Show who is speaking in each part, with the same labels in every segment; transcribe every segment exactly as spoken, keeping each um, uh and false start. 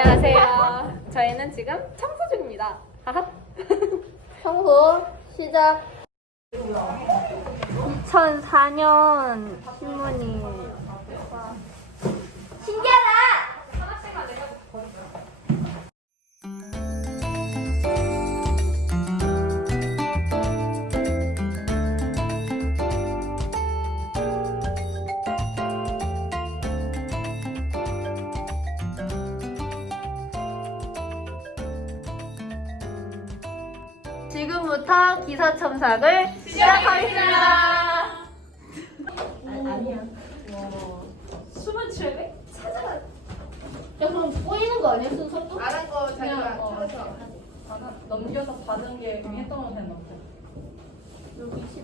Speaker 1: 안녕하세요. 저희는 지금 청소 중입니다.
Speaker 2: 청소 시작. 이천사 년 신문이 신기하다. 지금부터 기사 첨삭을 시작하겠습니다.
Speaker 1: 아니야. 숨은 칠백? 찾아라.
Speaker 2: 야 그럼 꼬이는 거 아니야 순서도?
Speaker 3: 말한 거 자기가
Speaker 1: 어.
Speaker 3: 찾아서
Speaker 1: 넘겨서 받은 게 했던 거 되는 것 같아.
Speaker 2: 여기 십.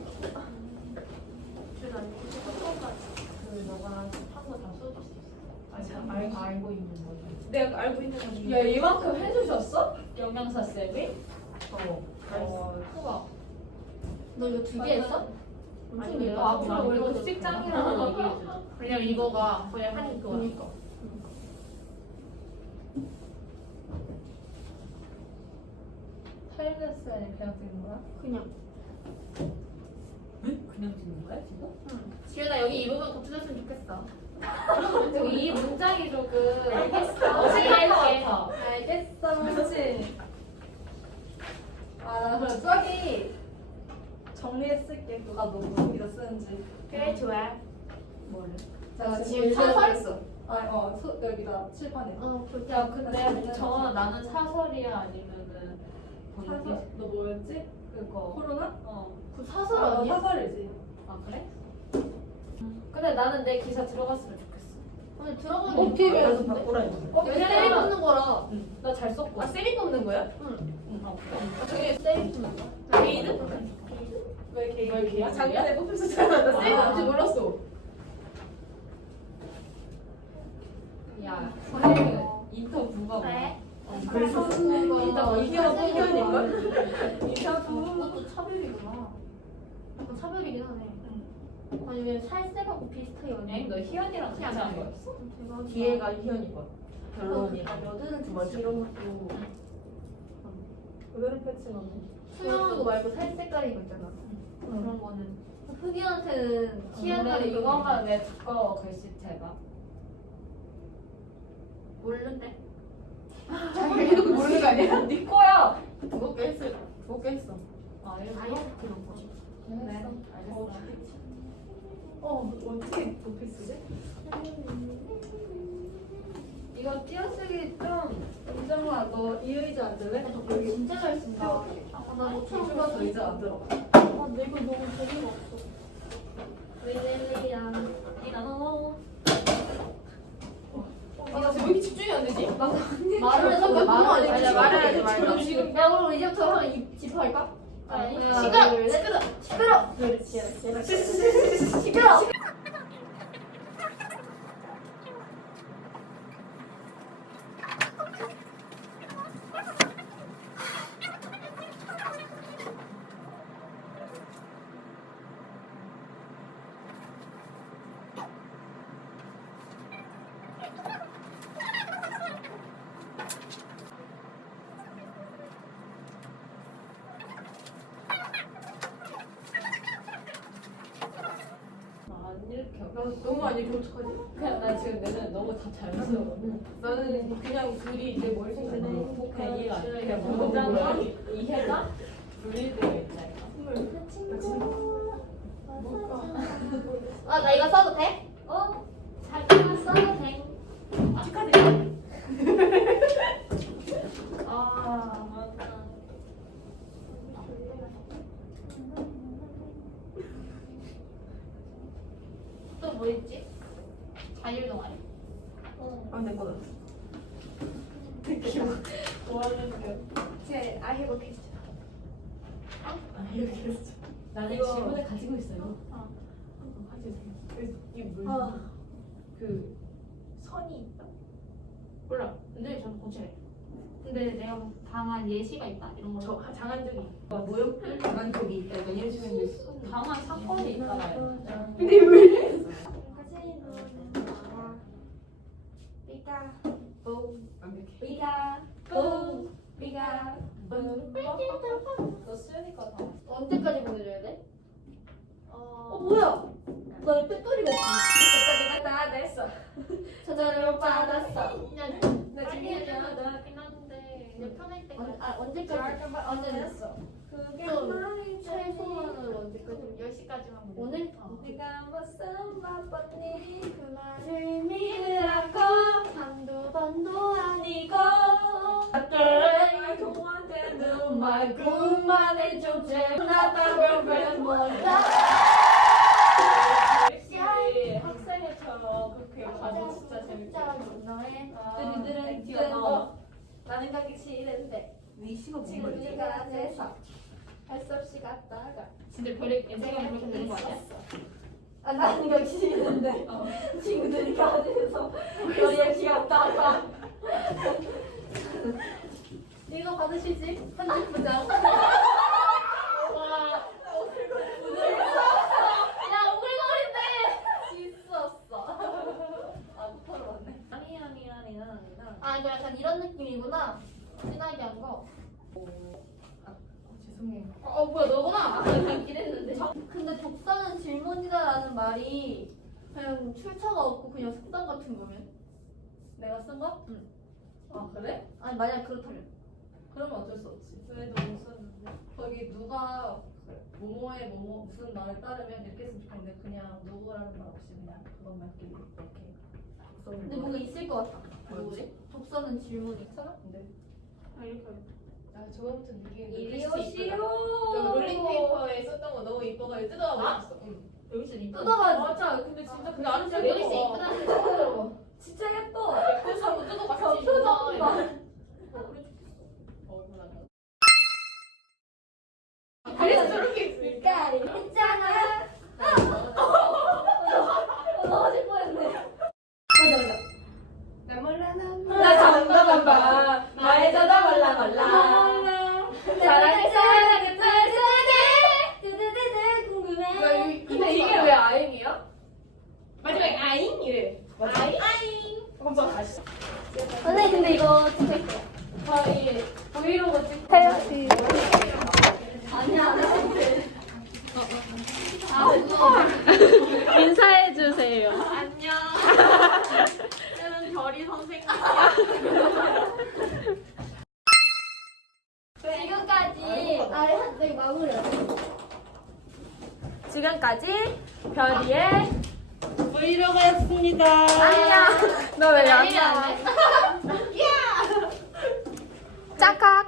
Speaker 1: 그 너가 한 거 다 써줄 수 있어. 아, 참 알, 알고 있는 거지.
Speaker 3: 내가 알고 있는 거 중에
Speaker 1: 야, 이만큼 해주셨어? 영양사 쌤이? 어. 어, 수가.
Speaker 2: 너 이거 두 개 했어?
Speaker 1: 아니, 내가 앞으로 이거 수직장이라는 얘기해주자.
Speaker 3: 왜냐면 이거가 그냥 한 그거
Speaker 2: 그니까.
Speaker 1: 타임레스 아니면 그냥 찍는 거야?
Speaker 2: 그냥.
Speaker 1: 그냥 찍는 거야, 지금?
Speaker 2: 지윤아 여기 이 부분 고쳐줬으면 좋겠어.
Speaker 1: 여기 이 문장이 조금
Speaker 2: 알겠어.
Speaker 1: 어색할 것
Speaker 2: 할게.
Speaker 1: 같아.
Speaker 2: 알겠어.
Speaker 1: 그렇지. 아, 그럼 저기 정리했을게. 누가 너무 여기다 쓰는지.
Speaker 2: 그래 좋아.
Speaker 1: 뭐를?
Speaker 2: 자,
Speaker 1: 지금
Speaker 2: 지금 사설?
Speaker 1: 했어. 아, 어, 소, 여기다 칠판에.
Speaker 2: 어 그렇게.
Speaker 1: 야, 근데
Speaker 4: 저 나는 사설이야 아니면은
Speaker 1: 사설. 너 뭐였지?
Speaker 4: 그거
Speaker 1: 코로나?
Speaker 4: 어.
Speaker 2: 그 사설
Speaker 1: 아,
Speaker 2: 아니야?
Speaker 1: 사설이지.
Speaker 4: 아 그래? 근데 나는 내 기사 들어갔으면 좋겠어.
Speaker 2: 아니 들어가는
Speaker 1: 어떻게
Speaker 2: 게
Speaker 1: 해서
Speaker 2: 없는데?
Speaker 1: 바꾸라 했는데?
Speaker 2: 어, 쌤이 뽑는 거라.
Speaker 4: 나 잘 썼고.
Speaker 3: 아 쌤이 뽑는 거야?
Speaker 4: 응. 아,
Speaker 3: 저기
Speaker 2: 쌤이 뽑는 거.
Speaker 3: 게이드?
Speaker 1: 왜 개인?
Speaker 4: 왜 개인?
Speaker 3: 아 작년에 뽑혔었잖아 나 쌤이
Speaker 4: 아.
Speaker 3: 뽑는지 몰랐어
Speaker 4: 야 선생님 인터뷰가
Speaker 2: 그래?
Speaker 4: 어,
Speaker 2: 그래서
Speaker 3: 이따 이현아 뽑혀야될걸?
Speaker 2: 그것도 차별이구나. 약간 차별이긴 하네. 아니 왜 살색하고 비슷하게
Speaker 4: 엥?
Speaker 2: 왔냐?
Speaker 4: 너 희연이랑 같이 한 거였어?
Speaker 2: 대박이다.
Speaker 3: 뒤에가 이현이건 결론이
Speaker 2: 아, 여드는 특히 이런 것도
Speaker 1: 의외로 패치는
Speaker 2: 투명한 거 말고 살 색깔인 거 있잖아. 그런 거는 흑이한테는 티한다는
Speaker 4: 근데 이거만 왜 두꺼워 글씨 대박.
Speaker 2: 모르는데.
Speaker 3: 이렇게 모르는 거 아니야?
Speaker 4: 네 거야.
Speaker 3: 무겁게 했어 무겁게 했어
Speaker 4: 아 이거
Speaker 2: 아예 그런 거지.
Speaker 4: 네.
Speaker 1: 어,
Speaker 4: 알겠어.
Speaker 1: 어, 어떻게 높이 쓰지?
Speaker 4: 이거 띄어쓰기 좀
Speaker 1: 은정아, 너 이 의자 앉을래?
Speaker 2: 여기 진짜 잘 쓴다. 아, 나 모처럼
Speaker 1: 이쪽에서
Speaker 2: 봤어.
Speaker 1: 의자 안 들어가.
Speaker 2: 아, 근데 이거 너무 재미가 없어. 윌리안.
Speaker 4: 이나노.
Speaker 3: 아나 지금 왜 이렇게 집중이 안 되지?
Speaker 2: 말을 해서
Speaker 3: 나 너무 안
Speaker 2: 말을
Speaker 3: 돼.
Speaker 2: 말을 하지
Speaker 3: 지금
Speaker 2: 말자.
Speaker 3: 지금
Speaker 2: 야, 그럼 이제부터 한 이- 집합 할까?
Speaker 4: 아니.
Speaker 2: 하나,
Speaker 3: 시끄러!
Speaker 2: 둘, 셋.
Speaker 3: 시끄러!
Speaker 2: 시끄러! 그렇지. 시끄러!
Speaker 4: 안 이렇게.
Speaker 3: 너무 안 읽고 어떡하지?
Speaker 4: 그냥 나 지금 내는 너무 다 잘 써.
Speaker 3: 나는 그냥 글이 이제 머릿속에
Speaker 4: 그냥 이해가 안 돼. 그냥
Speaker 3: 너무
Speaker 4: 문장이 이해가 분리되어 있다니까.
Speaker 2: 아, 나 이거 써도 돼?
Speaker 4: 어? 자기가 써도 돼.
Speaker 3: 축하드려
Speaker 4: 아 맞다.
Speaker 2: 또 뭐 있지? 자율 동아리.
Speaker 3: 아내 거다
Speaker 1: 뭐 하는데?
Speaker 2: 제 I have a question.
Speaker 3: 아 이렇게 했어
Speaker 4: 나는
Speaker 3: 이거-
Speaker 4: 질문을 가지고 있어요.
Speaker 3: 이게
Speaker 2: 어.
Speaker 3: 뭐야? 그 선이 있다
Speaker 2: 몰라. 근데 저도 고치래. 근데 내가 당한 예시가 있다 이런 거.
Speaker 3: 저 장한 적이 있다 모욕을 당한 적이 있다 약간 이런 식으로 했어
Speaker 4: 당한 사건이 있다.
Speaker 2: 어.
Speaker 4: 말이야.
Speaker 3: 근데 왜 이래?
Speaker 2: 사진으로는 나 삐까
Speaker 3: 완벽해.
Speaker 2: 삐까 뽀 삐까
Speaker 4: 너 수연이가 다.
Speaker 2: 언제까지 보내줘야 돼?
Speaker 4: 어.
Speaker 2: 어 뭐야? 나 배터리가 없어.
Speaker 4: 다 됐어.
Speaker 2: 전화를 받았어.
Speaker 1: 그냥
Speaker 4: 나
Speaker 1: 빨리
Speaker 4: 지금
Speaker 1: 해줘야
Speaker 4: 해줘야
Speaker 1: 되긴 한데
Speaker 4: 이제
Speaker 1: 이제 편할
Speaker 2: 언,
Speaker 1: 때까지
Speaker 2: 아 언제까지? 언제 됐어?
Speaker 4: 그게
Speaker 2: 좀 최소한으로 언제까지?
Speaker 1: 열 시까지만
Speaker 2: 오늘?
Speaker 4: 네가 무슨 바빴니?
Speaker 2: 그 말을 믿으라고 한두 번도 아니고
Speaker 4: 날 통화되는 말뿐만 해줘 제일 낫다고 왜 몰라 학생회처럼 그렇게 가면 진짜 재밌겠다.
Speaker 2: 너의
Speaker 4: 뜨르르르
Speaker 2: 뛰어넘어.
Speaker 4: 나는 가기 싫은데
Speaker 3: 네 시간
Speaker 4: 지금
Speaker 3: 뭔 말이지?
Speaker 4: 네가 돼서 할 수 없이 갔다가
Speaker 1: 진짜 별의 엔딩이 그렇게 되는 거 아니야?
Speaker 2: 아 나는 가기 싫은데 친구들이 가지에서 너희 갔다가 이거 받으시지? 편집 부장 야 오글거린데 있었어 아 못하러 왔네
Speaker 4: 아니 아니 아니 아니
Speaker 2: 아 이거 약간 이런 느낌이구나 진하게 한거
Speaker 3: 죄송해요.
Speaker 1: 어 뭐야 너구나.
Speaker 2: 약간 기랬는데 근데 독서는 질문이다라는 말이 그냥 출처가 없고 그냥 속담 같은 거면 내가 쓴 거? 응
Speaker 4: 아 그래?
Speaker 2: 아니 만약 그렇다면
Speaker 4: 그러면 어쩔 수 없지 왜너 못 썼는데?
Speaker 3: 거기 누가 뭐뭐의 뭐뭐 무슨 말에 따르면 이렇게 했으면 좋겠는데 그냥 누구라는 말 없이 그냥 그것만 끼리 이렇게.
Speaker 2: 근데 뭔가 있을 것 같아
Speaker 3: 뭐였지?
Speaker 2: 독서는 질문이
Speaker 3: 근데
Speaker 1: 아 이렇게.
Speaker 3: 아 저번부터 이게
Speaker 4: 이리
Speaker 3: 글씨 이쁘다.
Speaker 4: 오시오
Speaker 3: 롤링페이퍼에 썼던 거 너무 이뻐가지고 뜯어와 봤어. 응.
Speaker 1: 여기 진짜 이쁘다.
Speaker 2: 뜯어가지고
Speaker 4: 맞아 근데 진짜
Speaker 1: 근데 아는 척 여기 진짜 이쁘다.
Speaker 4: 진짜 예뻐
Speaker 1: 그래서 한번 뜯어봐.
Speaker 2: 저 표정 봐
Speaker 1: 어 이거
Speaker 2: 그래서 저렇게 있으니까 했잖아 넘어질 뻔했네 맞아 맞아
Speaker 3: 나 몰라 나
Speaker 4: 나 잠깐만 봐 나의 저다 몰라 몰라
Speaker 2: 사랑해 사랑해 사랑해 두두두두 궁금해
Speaker 4: 근데 이게 왜 아임이야?
Speaker 1: 마지막에 아잉 이래.
Speaker 3: 아이
Speaker 1: 깜짝 다시.
Speaker 2: 선생님 근데 이거 진짜 예뻐
Speaker 4: 저희 브이로그 찍
Speaker 2: 해야지 아니야 안 해. 아 그거
Speaker 5: 인사해 주세요.
Speaker 1: 안녕. 저는 별이 선생님.
Speaker 2: 지금까지 아 여기 마무리하자
Speaker 4: 지금까지 별이의
Speaker 5: 브이로그였습니다.
Speaker 4: 안녕 너 왜 안
Speaker 2: 아니면 안
Speaker 4: 나?
Speaker 2: 돼?